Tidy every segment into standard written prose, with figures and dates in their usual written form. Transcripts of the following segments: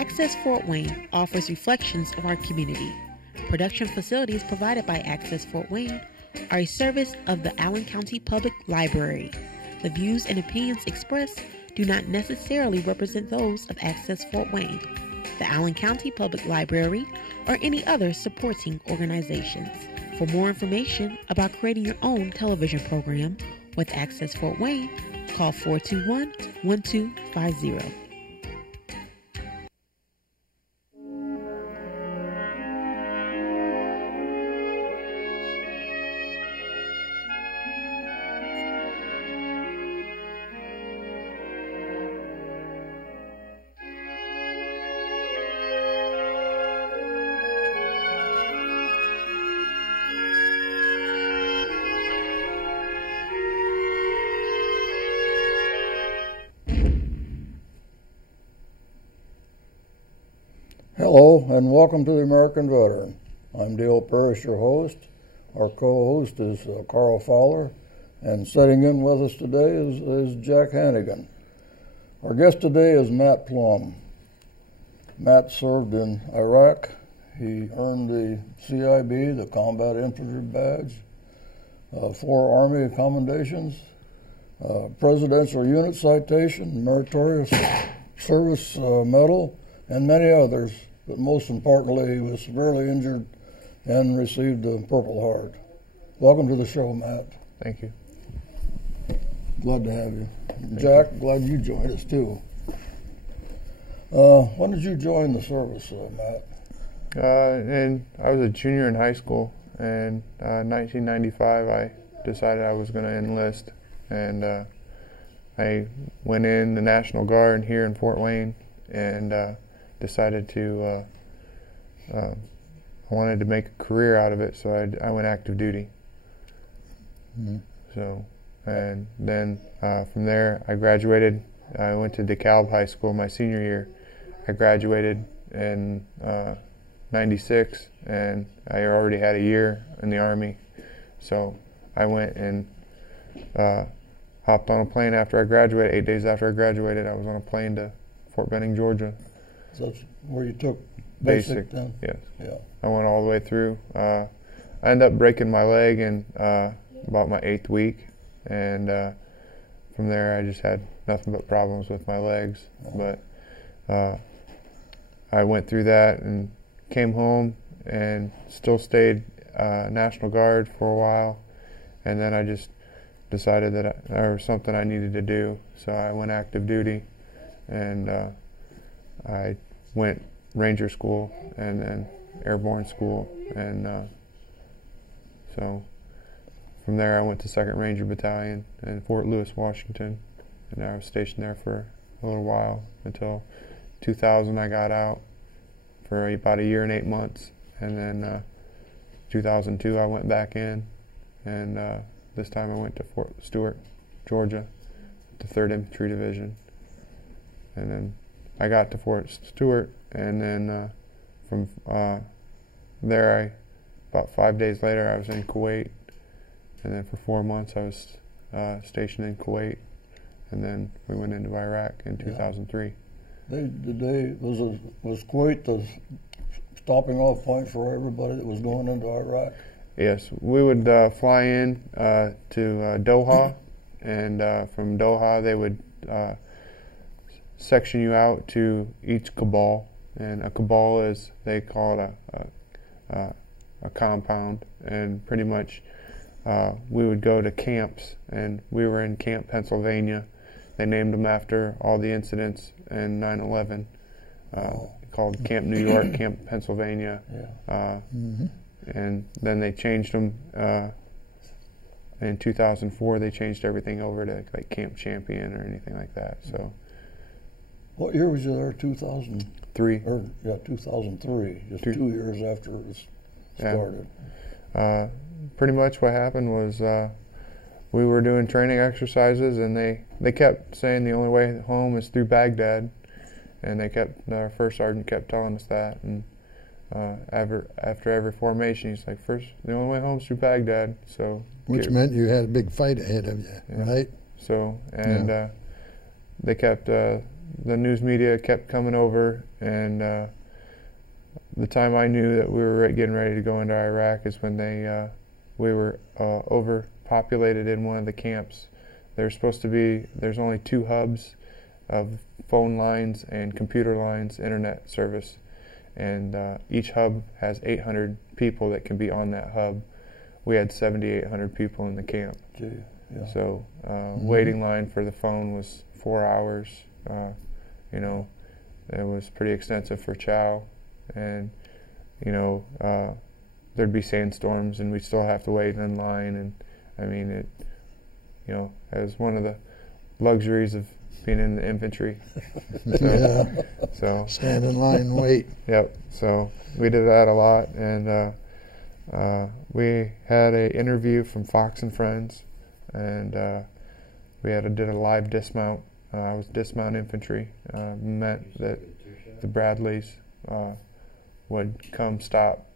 Access Fort Wayne offers reflections of our community. Production facilities provided by Access Fort Wayne are a service of the Allen County Public Library. The views and opinions expressed do not necessarily represent those of Access Fort Wayne, the Allen County Public Library, or any other supporting organizations. For more information about creating your own television program with Access Fort Wayne, call 421-1250. Hello and welcome to the American Veteran. I'm Dale Parrish, your host. Our co-host is Carl Fowler, and sitting in with us today is Jack Hannigan. Our guest today is Matt Plum. Matt served in Iraq. He earned the CIB, the Combat Infantry Badge, 4 Army commendations, Presidential Unit Citation, Meritorious Service Medal, and many others. But most importantly, he was severely injured and received a Purple Heart. Welcome to the show, Matt. Thank you. Glad to have you. Jack, glad you joined us too. When did you join the service, Matt? And I was a junior in high school, and 1995 I decided I was going to enlist, and I went in the National Guard here in Fort Wayne, and decided to, I wanted to make a career out of it, so I went active duty. Mm-hmm. So, and then from there I graduated. I went to DeKalb High School my senior year. I graduated in 96, and I already had a year in the Army. So I went and hopped on a plane after I graduated. 8 days after I graduated, I was on a plane to Fort Benning, Georgia. So that's where you took basic then? Yes. Yeah. I went all the way through. I ended up breaking my leg in about my 8th week, and from there I just had nothing but problems with my legs. Uh-huh. But I went through that and came home and still stayed National Guard for a while, and then I just decided that there was something I needed to do, so I went active duty, and I went Ranger School and then Airborne School, and so from there I went to 2nd Ranger Battalion in Fort Lewis, Washington, and I was stationed there for a little while until 2000. I got out for about a year and 8 months, and then 2002 I went back in, and this time I went to Fort Stewart, Georgia, the 3rd Infantry Division, and then I got to Fort Stewart, and then from there, about 5 days later, I was in Kuwait, and then for 4 months I was stationed in Kuwait, and then we went into Iraq in 2003. Was Kuwait the stopping off point for everybody that was going into Iraq? Yes, we would fly in to Doha, and from Doha they would section you out to each cabal, and a cabal is, they call it a compound, and pretty much we would go to camps, and we were in Camp Pennsylvania. They named them after all the incidents in 9/11, called Camp New York, Camp Pennsylvania, and then they changed them in 2004. They changed everything over to like Camp Champion or anything like that. So. What year was you there? 2003. 2003. Just 2 years after it was started. Pretty much what happened was we were doing training exercises, and they kept saying the only way home is through Baghdad, and our first sergeant kept telling us that, and after every formation he's like, the only way home is through Baghdad. So which meant you had a big fight ahead of you, right? So, and they kept the news media kept coming over, and the time I knew that we were getting ready to go into Iraq is when we were overpopulated in one of the camps. There's only 2 hubs of phone lines and computer lines, internet service, and each hub has 800 people that can be on that hub. We had 7,800 people in the camp. Gee, yeah. So waiting line for the phone was 4 hours. You know, it was pretty extensive for chow, and you know, there'd be sandstorms, and we'd still have to wait in line. And I mean, it, you know, it was one of the luxuries of being in the infantry. So stand in line and wait. Yep. So we did that a lot, and we had an interview from Fox and Friends, and we did a live dismount. I was dismount infantry. Meant that the Bradleys would come, stop,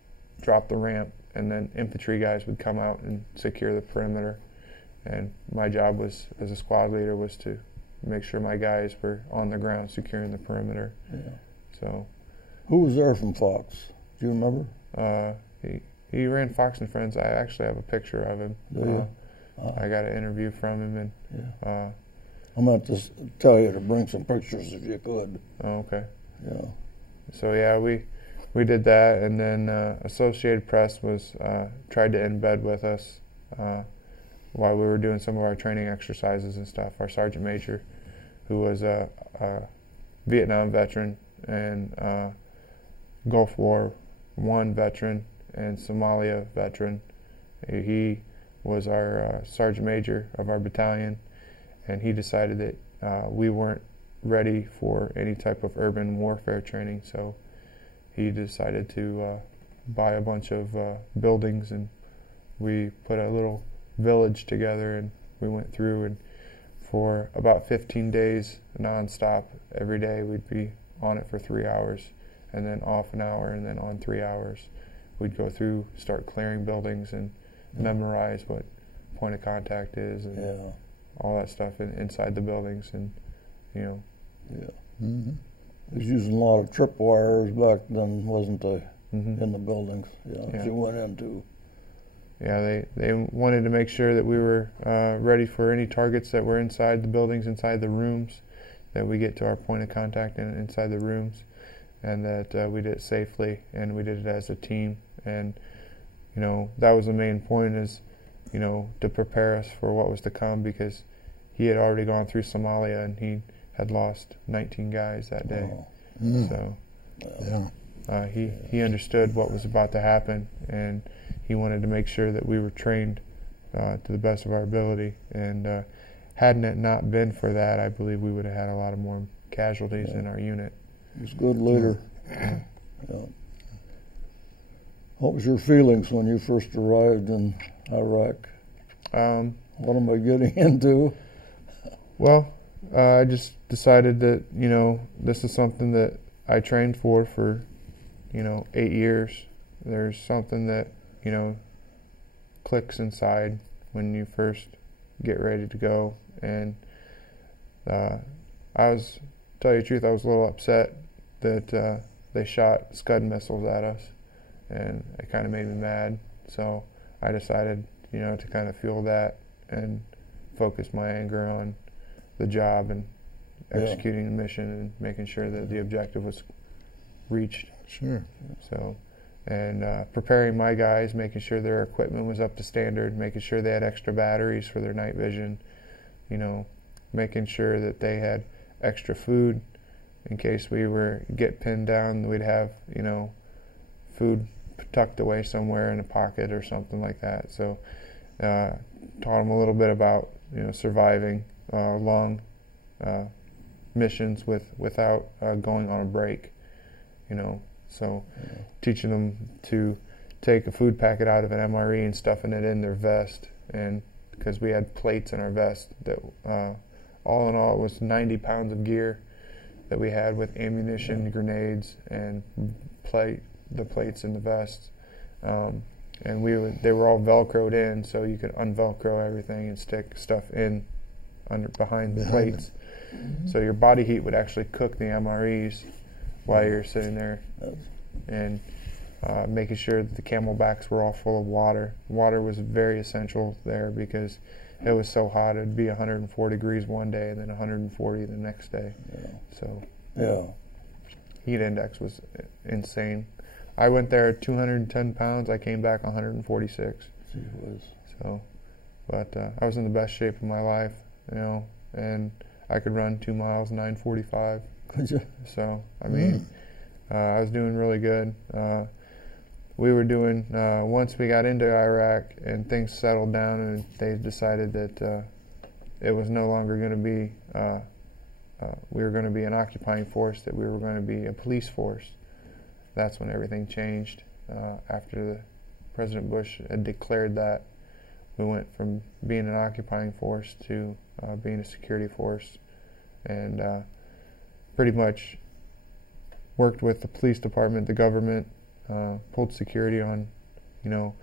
drop the ramp, and then infantry guys would come out and secure the perimeter. And my job was, as a squad leader, was to make sure my guys were on the ground securing the perimeter. Yeah. So, who was there from Fox? Do you remember? He ran Fox and Friends. I actually have a picture of him. Do you? I got an interview from him, and yeah. I meant to tell you to bring some pictures if you could. Oh, okay. Yeah. So yeah, we did that, and then Associated Press was tried to embed with us while we were doing some of our training exercises and stuff. Our sergeant major, who was a Vietnam veteran and Gulf War I veteran and Somalia veteran, he was our sergeant major of our battalion, and he decided that we weren't ready for any type of urban warfare training, so he decided to buy a bunch of buildings, and we put a little village together, and we went through, and for about 15 days non-stop every day we'd be on it for 3 hours, and then off an hour, and then on 3 hours. We'd go through, start clearing buildings, and memorize what point of contact is, and all that stuff inside the buildings, and you know. Yeah. Mm-hmm. They was using a lot of tripwires back then, wasn't they? Mm-hmm. In the buildings, that you went into. Yeah, they wanted to make sure that we were ready for any targets that were inside the buildings, inside the rooms, that we get to our point of contact inside the rooms, and that we did it safely, and we did it as a team. And you know, that was the main point, is, you know, to prepare us for what was to come, because he had already gone through Somalia, and he had lost 19 guys that day. Oh. Mm. So he understood what was about to happen, and he wanted to make sure that we were trained to the best of our ability. And hadn't it not been for that, I believe we would have had a lot of more casualties in our unit. He was a good leader. Yeah. What was your feelings when you first arrived in Iraq? What am I getting into? Well, I just decided that, you know, this is something that I trained for, you know, 8 years. There's something that, you know, clicks inside when you first get ready to go. And tell you the truth, I was a little upset that they shot Scud missiles at us, and it kind of made me mad. So I decided, you know, to kind of fuel that and focus my anger on the job and executing the mission and making sure that the objective was reached. Sure. So, and preparing my guys, making sure their equipment was up to standard, making sure they had extra batteries for their night vision, you know, making sure that they had extra food in case we get pinned down. We'd have, you know, food tucked away somewhere in a pocket or something like that. So taught them a little bit about, you know, surviving long missions without going on a break, you know. So teaching them to take a food packet out of an MRE and stuffing it in their vest, and because we had plates in our vest that all in all it was 90 pounds of gear that we had with ammunition, grenades, and the plates in the vests. And they were all Velcroed in, so you could unvelcro everything and stick stuff in behind the plates. So your body heat would actually cook the MREs while you're sitting there, and making sure that the camelbacks were all full of water. Water was very essential there because it was so hot. It would be 104 degrees one day and then 140 the next day. So heat index was insane. I went there at 210 pounds. I came back 146. So, but I was in the best shape of my life, you know, and I could run 2 miles 9:45. Could you? So I mean, I was doing really good. We were doing once we got into Iraq and things settled down, and they decided that it was no longer going to be we were going to be an occupying force, that we were going to be a police force. That's when everything changed. After President Bush had declared that, we went from being an occupying force to being a security force, and pretty much worked with the police department, the government, pulled security on, you know,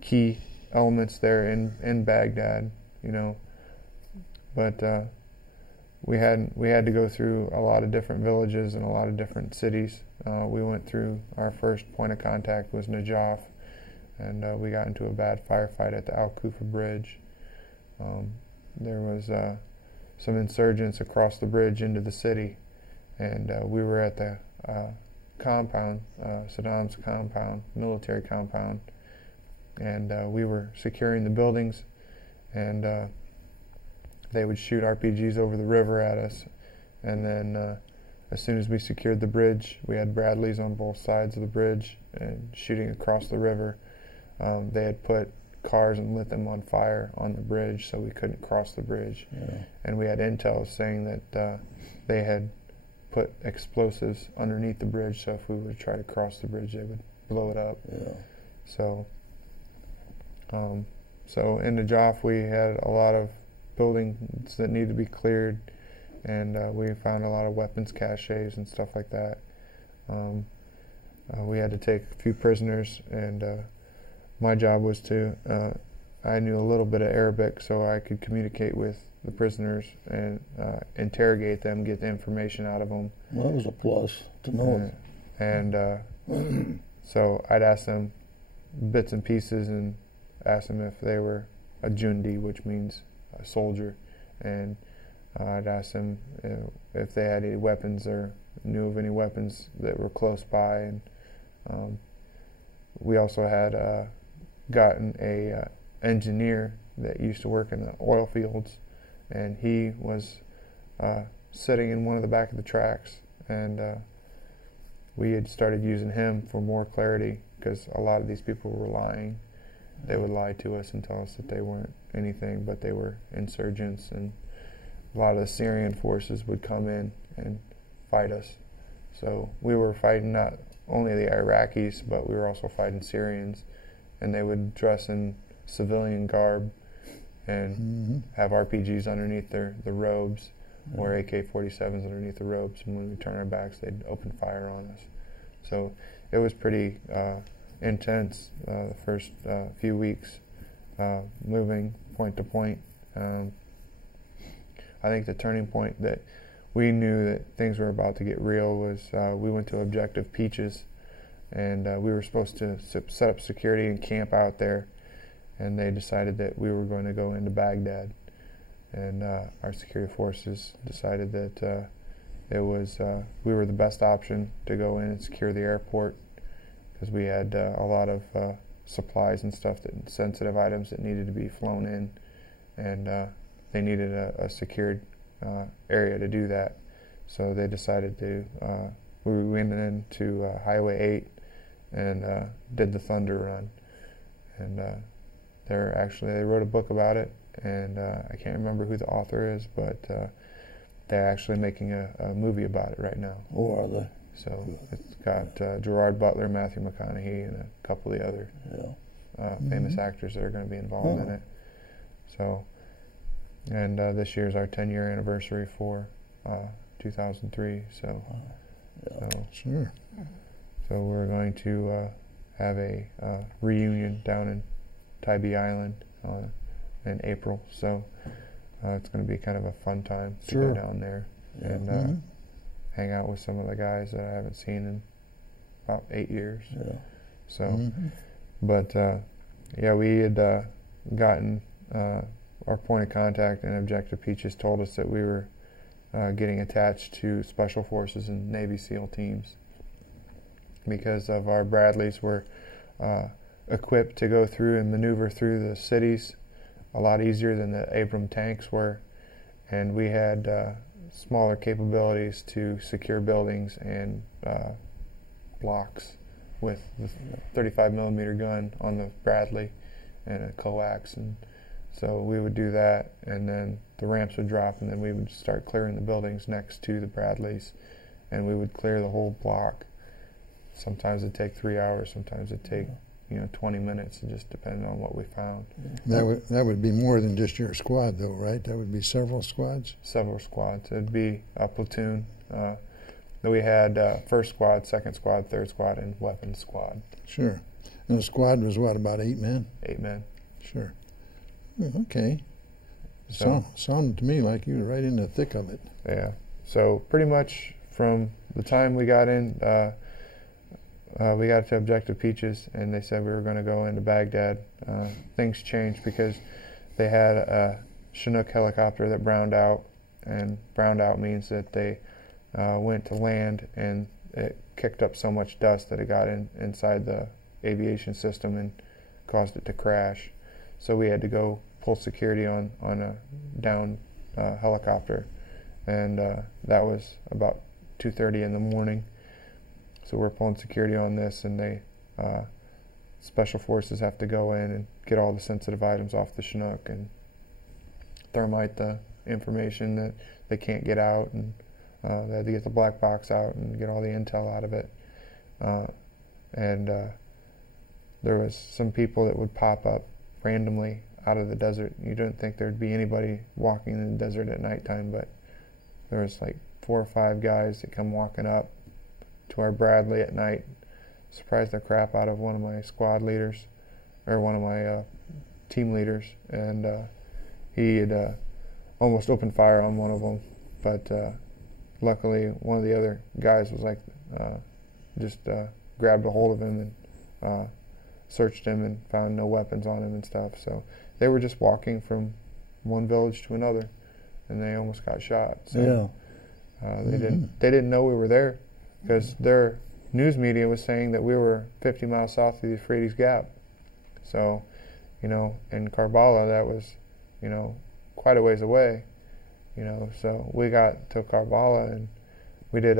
key elements there in Baghdad, you know. But we had to go through a lot of different villages and a lot of different cities. We went through, our first point of contact was Najaf, and we got into a bad firefight at the Al Kufa Bridge. There was some insurgents across the bridge into the city, and we were at the compound, Saddam's compound, military compound, and we were securing the buildings, and they would shoot RPGs over the river at us, and then as soon as we secured the bridge, we had Bradleys on both sides of the bridge and shooting across the river. They had put cars and lit them on fire on the bridge, so we couldn't cross the bridge. And we had intel saying that they had put explosives underneath the bridge, so if we were to try to cross the bridge, they would blow it up. So so in Najaf, we had a lot of buildings that needed to be cleared, and we found a lot of weapons caches and stuff like that. We had to take a few prisoners, and my job was to, I knew a little bit of Arabic, so I could communicate with the prisoners and interrogate them, get the information out of them. Well, that was a plus to know. And so I'd ask them bits and pieces, and ask them if they were a Jundi, which means a soldier, and I'd ask them if they had any weapons or knew of any weapons that were close by. And we also had gotten a engineer that used to work in the oil fields, and he was sitting in one of the back of the tracks, and we had started using him for more clarity, because a lot of these people were lying. They would lie to us and tell us that they weren't anything, but they were insurgents, and a lot of the Syrian forces would come in and fight us. So we were fighting not only the Iraqis, but we were also fighting Syrians, and they would dress in civilian garb and have RPGs underneath the robes, or AK-47s underneath the robes, and when we turn our backs, they'd open fire on us. So it was pretty intense the first few weeks, moving point to point. I think the turning point that we knew that things were about to get real was we went to Objective Peaches, and we were supposed to set up security and camp out there, and they decided that we were going to go into Baghdad, and our security forces decided that it was we were the best option to go in and secure the airport, because we had a lot of supplies and stuff, that sensitive items that needed to be flown in, and they needed a secured area to do that. So they decided to, we went into Highway 8 and did the Thunder Run. And they wrote a book about it, and I can't remember who the author is, but they're actually making a movie about it right now. Oh, are they? So it's got Gerard Butler, Matthew McConaughey, and a couple of the other famous actors that are going to be involved in it. So, and this year's our 10-year anniversary for 2003. So, Sure. So we're going to have a reunion down in Tybee Island in April. So it's going to be kind of a fun time to Sure. go down there and hang out with some of the guys that I haven't seen in about 8 years. Yeah. So, but yeah, we had gotten our point of contact, and Objective Peaches told us that we were getting attached to Special Forces and Navy SEAL teams because of our Bradleys were equipped to go through and maneuver through the cities a lot easier than the Abram tanks were, and we had smaller capabilities to secure buildings and blocks with the 35 millimeter gun on the Bradley and a coax, and so we would do that, and then the ramps would drop, and then we would start clearing the buildings next to the Bradleys, and we would clear the whole block. Sometimes it'd take 3 hours, sometimes it'd take 20 minutes, it just depended on what we found. That would be more than just your squad, though, right? That would be several squads? Several squads. It'd be a platoon. Then we had first squad, second squad, third squad, and weapons squad. Sure. And the squad was what, about 8 men? 8 men. Sure. Okay. So, Sounded to me like you were right in the thick of it. yeah. So pretty much from the time we got in, we got to Objective Peaches, and they said we were going to go into Baghdad. Things changed because they had a Chinook helicopter that browned out, and browned out means that they went to land and it kicked up so much dust that it got inside the aviation system and caused it to crash. So we had to go pull security on a down helicopter, and that was about 2:30 in the morning. So we're pulling security on this, and they Special Forces have to go in and get all the sensitive items off the Chinook and thermite the information that they can't get out, and they had to get the black box out and get all the intel out of it. And there was some people that would pop up randomly out of the desert. You didn't think there'd be anybody walking in the desert at nighttime, but there was like 4 or 5 guys that come walking up to our Bradley at night. Surprised the crap out of one of my squad leaders, or one of my team leaders, and he had almost opened fire on one of them, but luckily one of the other guys was like just grabbed a hold of him and searched him and found no weapons on him and stuff. So they were just walking from one village to another, and they almost got shot. So they didn't know we were there, because their news media was saying that we were 50 miles south of the Euphrates Gap. So, in Karbala, that was, quite a ways away. So we got to Karbala, and we did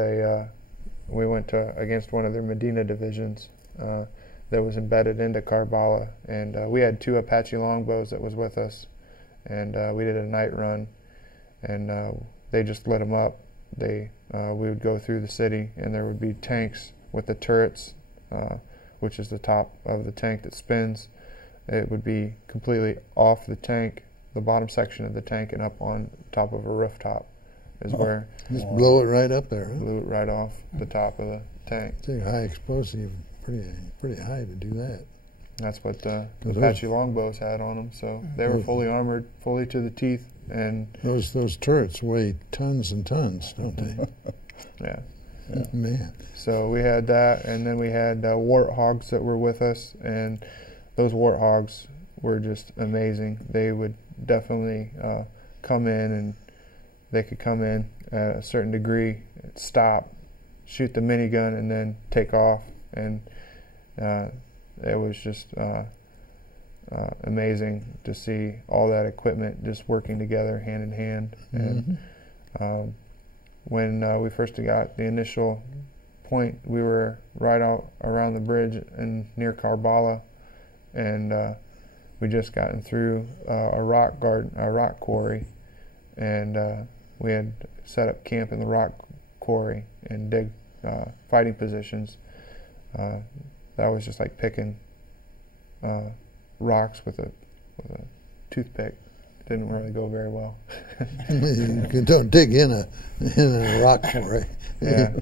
we went against one of their Medina divisions that was embedded into Karbala, and we had 2 Apache longbows that was with us, and we did a night run, and they just lit them up. We would go through the city, and there would be tanks with the turrets, which is the top of the tank that spins. It would be completely off the tank, the bottom section of the tank, and up on top of a rooftop is where Just blow it right up there. Huh? blew it right off the top of the tank. It's a high explosive, pretty high to do that. That's what the Those- Apache longbows had on them, so they were fully armored, fully to the teeth, and Those turrets weigh tons and tons, don't they? yeah. Man. So we had that, and then we had warthogs that were with us, and those warthogs were just amazing. They would definitely come in, and they could come in at a certain degree, stop, shoot the minigun, and then take off, and it was just amazing to see all that equipment just working together hand in hand. And when we first got the initial point, we were right out around the bridge and near Karbala, and we just gotten through a rock quarry, and we had set up camp in the rock quarry and dig fighting positions. That was just like picking rocks with a toothpick. Didn't really go very well. You don't dig in a rock quarry. Yeah.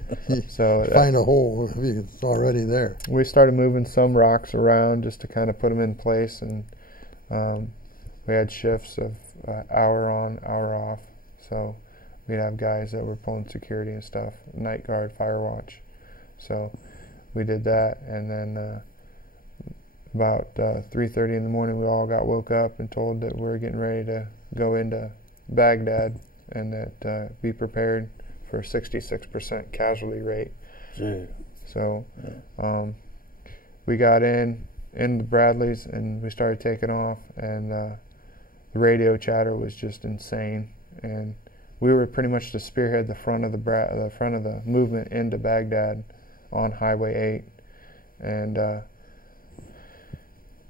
So Find a hole if it's already there. we started moving some rocks around just to kind of put them in place, and we had shifts of hour on, hour off. So we'd have guys that were pulling security and stuff, night guard, fire watch. So we did that, and then about 3:30 in the morning, we all got woke up and told that we were getting ready to go into Baghdad, and that be prepared for a 66% casualty rate. Gee. So we got in the Bradleys, and we started taking off, and the radio chatter was just insane, and we were pretty much to spearhead the front of the movement into Baghdad on Highway 8, and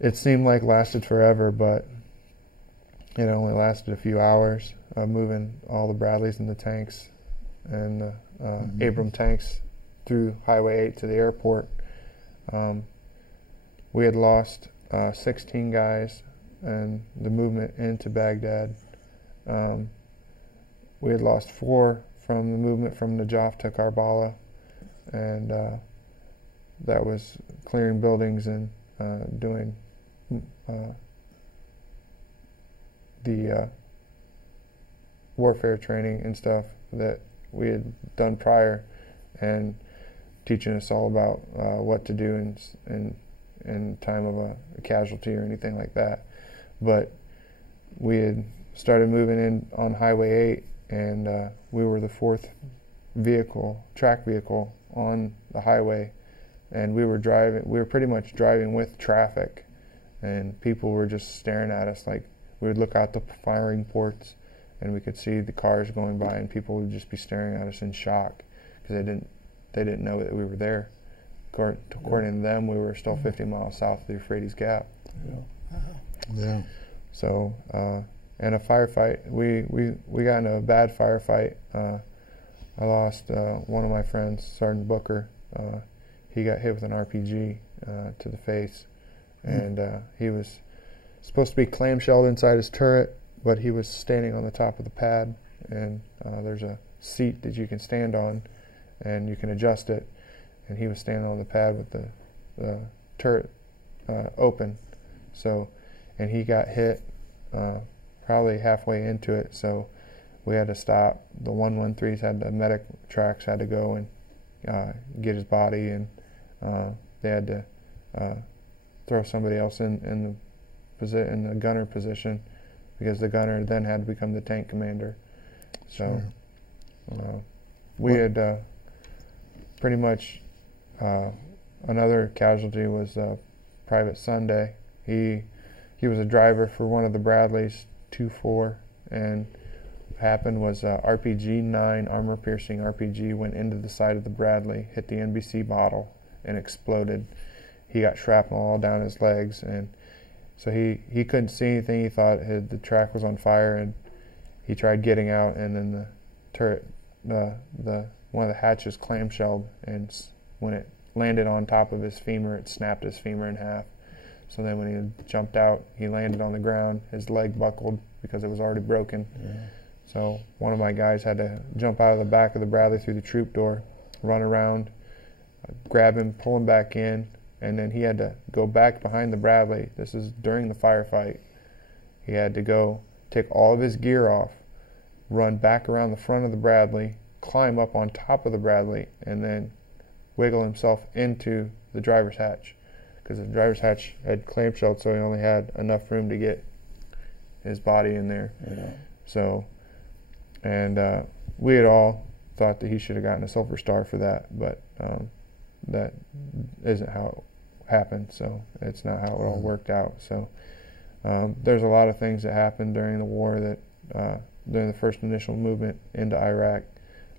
it seemed like lasted forever, but it only lasted a few hours of moving all the Bradleys and the tanks and the Abram tanks through Highway 8 to the airport. We had lost 16 guys in the movement into Baghdad. We had lost 4 from the movement from Najaf to Karbala, and that was clearing buildings and doing the warfare training and stuff that we had done prior, and teaching us all about what to do in time of a casualty or anything like that. But we had started moving in on Highway 8, and we were the 4th track vehicle on the highway, and we were pretty much driving with traffic, and people were just staring at us. Like, we would look out the firing ports, and we could see the cars going by, and people would just be staring at us in shock because they didn't know that we were there. According to them, we were still 50 miles south of the Euphrates Gap. Yeah. So, and a firefight, we got in a bad firefight. I lost one of my friends, Sergeant Booker. He got hit with an RPG to the face, and he was supposed to be clamshelled inside his turret, but he was standing on the top of the pad, and there's a seat that you can stand on, and you can adjust it, and he was standing on the pad with the turret open. So, and he got hit probably halfway into it, so we had to stop. The 113s the medic tracks had to go and get his body, and they had to throw somebody else in the gunner position, because the gunner then had to become the tank commander. So we had pretty much another casualty was Private Sunday. He was a driver for one of the Bradleys, 2-4, and what happened was RPG-9 armor-piercing RPG went into the side of the Bradley, hit the NBC bottle, and exploded. He got shrapnel all down his legs, and so he couldn't see anything. He thought the track was on fire, and he tried getting out, and then the turret, one of the hatches clamshelled, and when it landed on top of his femur, it snapped his femur in half. So then when he jumped out, he landed on the ground. His leg buckled because it was already broken. Yeah. So one of my guys had to jump out of the back of the Bradley through the troop door, run around, grab him, pull him back in, and then he had to go back behind the Bradley. This is during the firefight. He had to go take all of his gear off, run back around the front of the Bradley, climb up on top of the Bradley, and then wiggle himself into the driver's hatch, because the driver's hatch had clamshelled, so he only had enough room to get his body in there. Yeah. So, and we had all thought that he should have gotten a Silver Star for that, but that isn't how it happened, so it's not how it all worked out. So there's a lot of things that happened during the war, that during the first initial movement into Iraq,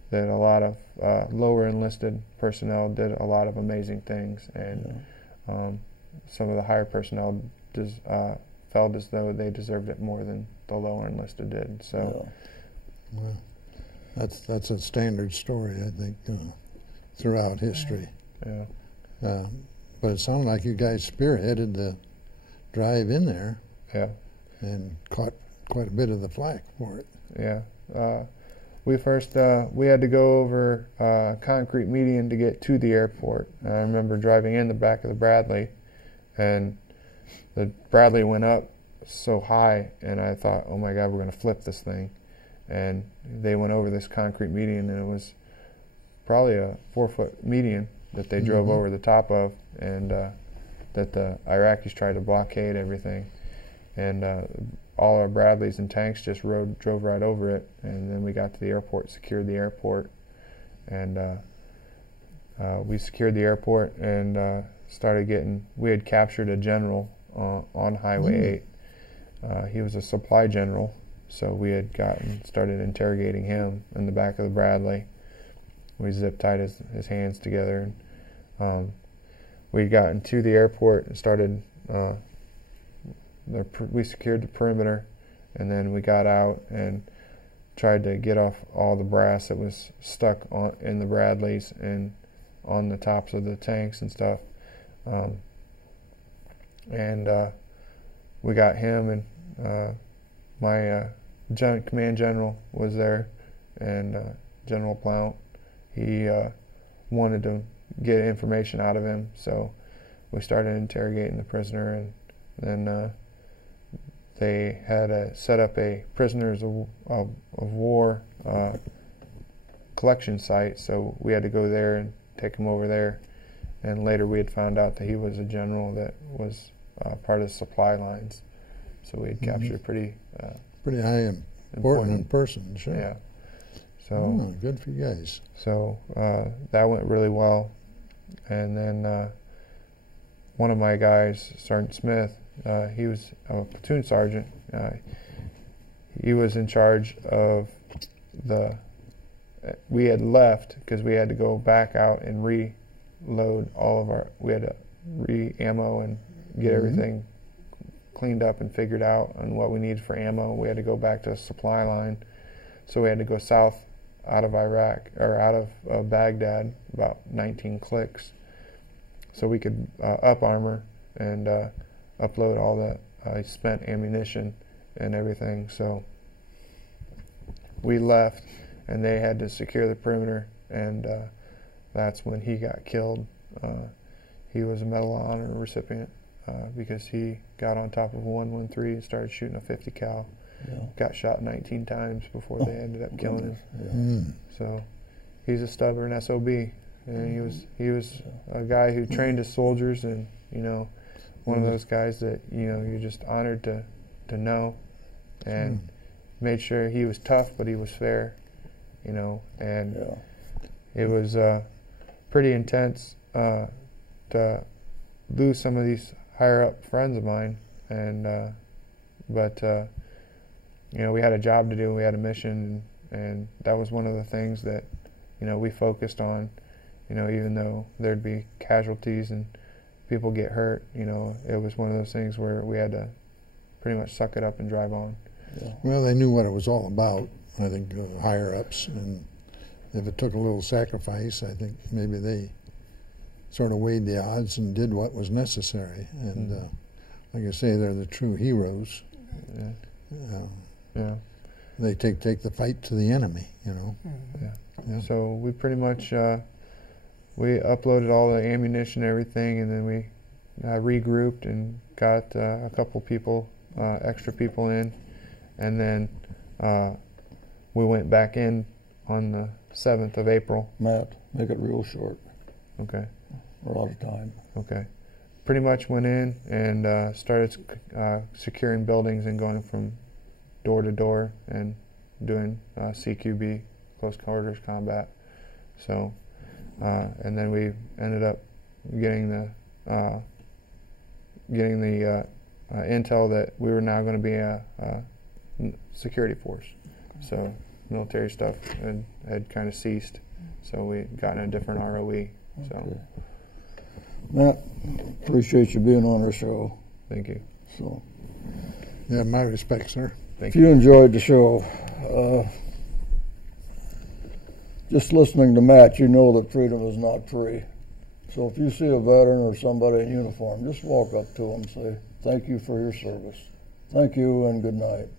that a lot of lower enlisted personnel did a lot of amazing things, and some of the higher personnel felt as though they deserved it more than the lower enlisted did. So, well, that's a standard story, I think, throughout history. Yeah. But it sounded like you guys spearheaded the drive in there. Yeah. And caught quite a bit of the flack for it. Yeah. We had to go over concrete median to get to the airport. I remember driving in the back of the Bradley, and the Bradley went up so high, and I thought, oh my God, we're going to flip this thing. And they went over this concrete median, and it was probably a 4-foot median that they drove over the top of, and that the Iraqis tried to blockade everything. And all our Bradleys and tanks just drove right over it. And then we got to the airport, secured the airport, and we secured the airport and started getting. We had captured a general on Highway 8. He was a supply general, so we had started interrogating him in the back of the Bradley. We zip tied his hands together, and we'd gotten to the airport and started. We secured the perimeter, and then we got out and tried to get off all the brass that was stuck in the Bradleys and on the tops of the tanks and stuff. We got him, and my command general was there, and General Plum. He wanted to get information out of him, so we started interrogating the prisoner, and then they had set up a prisoners of war collection site, so we had to go there and take him over there. And later we had found out that he was a general that was part of the supply lines, so we had captured a pretty high important person, sure. Yeah. So good for you guys. So that went really well, and then one of my guys, Sergeant Smith, he was a platoon sergeant. He was in charge of we had left because we had to go back out and reload all of our. We had to re-ammo and get everything cleaned up and figured out on what we needed for ammo. We had to go back to a supply line, so we had to go south out of Iraq, or out of Baghdad, about 19 clicks, so we could up armor and upload all the spent ammunition and everything. So we left, and they had to secure the perimeter, and that's when he got killed. He was a Medal of Honor recipient because he got on top of a 113 and started shooting a 50 cal. Yeah. Got shot 19 times before they ended up killing him. So he's a stubborn SOB, and he was a guy who trained his soldiers, and one of those guys that you're just honored to know, and made sure he was tough, but he was fair, and it was pretty intense to lose some of these higher up friends of mine, and but we had a job to do, we had a mission, and that was one of the things that we focused on. Even though there'd be casualties and people get hurt, it was one of those things where we had to pretty much suck it up and drive on. Yeah. Well, they knew what it was all about, I think, higher ups, and if it took a little sacrifice, I think maybe they sort of weighed the odds and did what was necessary. And like I say, they're the true heroes. Yeah. They take the fight to the enemy, Yeah. So we pretty much we uploaded all the ammunition and everything, and then we regrouped and got a couple people, extra people in, and then we went back in on the 7th of April. Matt, make it real short. Okay. We're out of time. Okay. Pretty much went in and started securing buildings and going from door to door and doing CQB, close quarters combat. So, and then we ended up getting the intel that we were now going to be a security force. So military stuff had kind of ceased. So we got in a different ROE. So. Okay. Matt, appreciate you being on our show. Thank you. So, yeah, my respects, sir. If you enjoyed the show, just listening to Matt, you know that freedom is not free. So if you see a veteran or somebody in uniform, just walk up to them and say, "Thank you for your service. Thank you and good night."